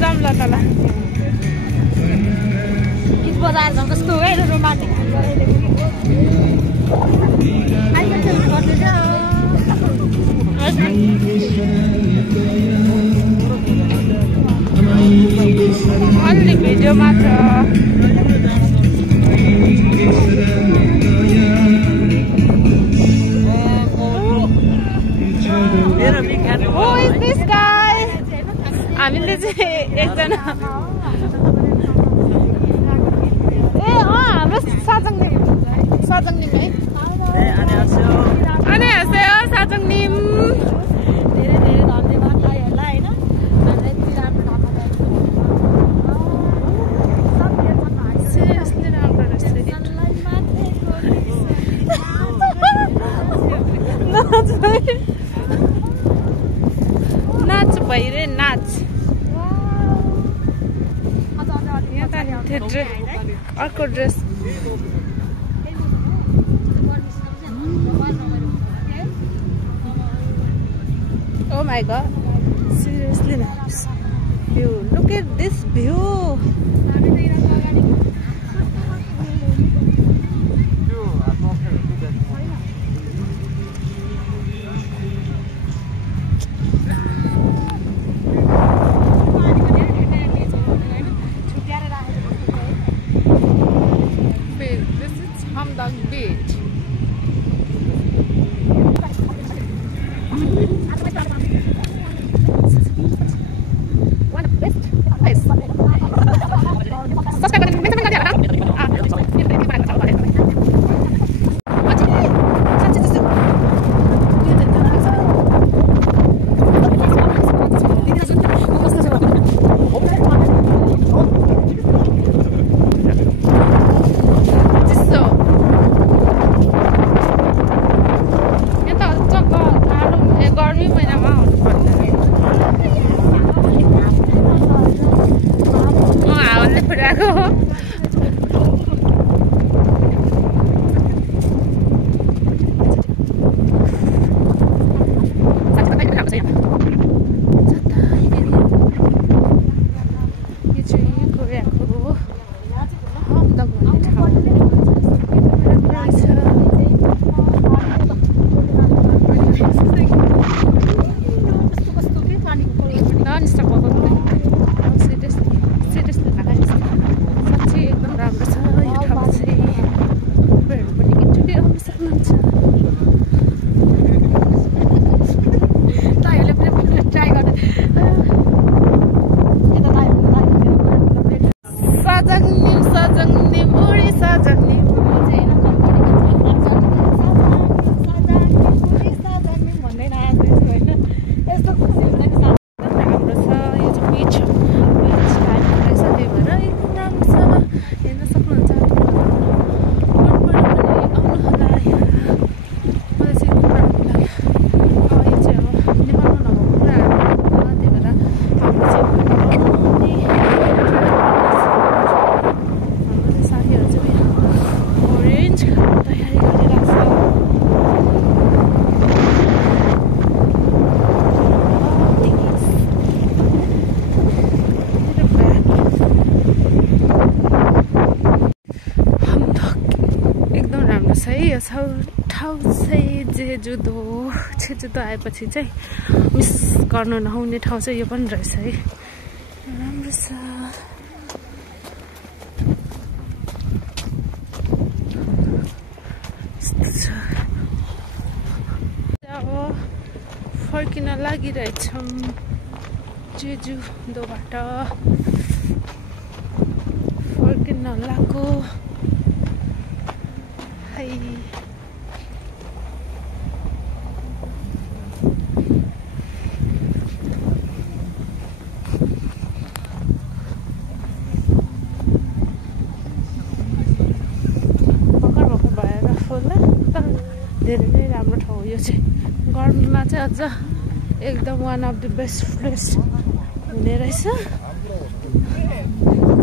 जम्ला तल गीत बजाएर झन् कस्तो है रोमान्टिक अलि भिडियो मात्र Who is this guy? हामीले चाहिँ एकजना हाम्रो 사장님 है 네, 안녕하세요. 안녕하세요 사장님 धेरै धेरै धन्यवाद भाइहरूलाई हैन हामीलाई यति राम्रो ढाका Seriously राम्रो रहेछ नाच भइरे नाच यहाँ त अर्को dress Oh my god, seriously nice view. Look at this view. This is Hamdok Beach. ठाउँ चाहिँ जेजुदो आएपछि चाहिँ मिस गर्न नहुने ठाउँ चाहिँ यो पनि रहेछ है राम्रो छ अब फर्किन लागिरहेछौँ जेजुदोबाट फर्किन लाग्यो है धेरै नै राम्रो ठाउँ यो चाहिँ गर्मीमा चाहिँ अझ एकदम one of the best place हुने रहेछ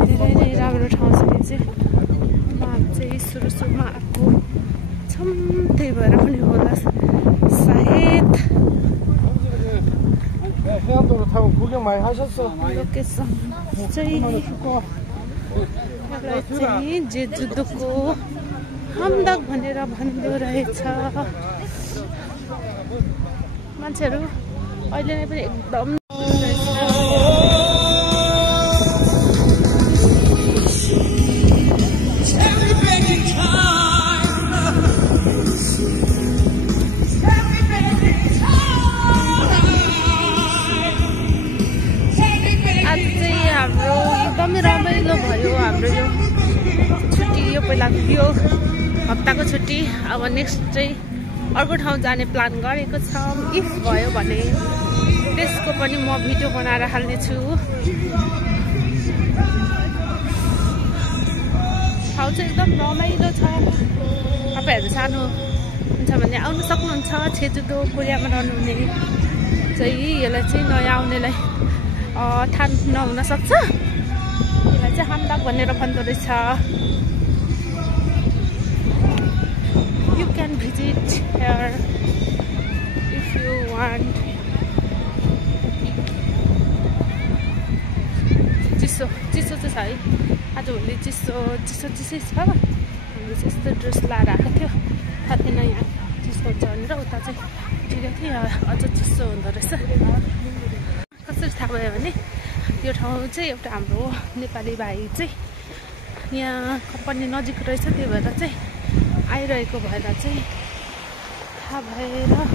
धेरै नै राम्रो ठाउँ छ यो चाहिँ म चाहिँ सुरुमा आएको छौँ त्यही भएर पनि होला सायद 많이 하셨어. लोकेसन चाहिँ यसलाई चाहिँ जेजुदोको हमदाग भनेर भनिँदो रहेछ। मान्छेहरू अहिले नै पनि एकदम एकदमै रमाइलो भयो हाम्रो यो छुट्टी। यो पहिला यो हप्ताको छुट्टी। अब नेक्स्ट चाहिँ अर्को ठाउँ जाने प्लान गरेको छौँ। इफ भयो भने त्यसको पनि म भिडियो बनाएर हाल्नेछु। ठाउँ चाहिँ एकदम रमाइलो छ। तपाईँहरू सानो हुन्छ भने आउनु सक्नुहुन्छ। छेजुदो कोरियामा रहनुहुने चाहिँ यसलाई चाहिँ नयाँ आउनेलाई थाहा नहुन सक्छ। यसलाई चाहिँ हमदाग भनेर भन्दो रहेछ। You can visit here if you want. चिसो चिसो चाहिँ छ है। आजभोलि चिसै छ। हामीले चाहिँ यस्तो ड्रेस लाएर आएको थियो। थाहा थिएन यहाँ चिसो हुन्छ भनेर। उता चाहिँ ठिकै थियो, यहाँ अझ चिसो हुँदो रहेछ। कसरी थाहा भयो भने यो ठाउँ चाहिँ एउटा हाम्रो नेपाली भाइ चाहिँ यहाँ कम्पनी नजिक रहेछ। त्यही भएर चाहिँ आइरहेको भएर चाहिँ थाहा भएर यहाँ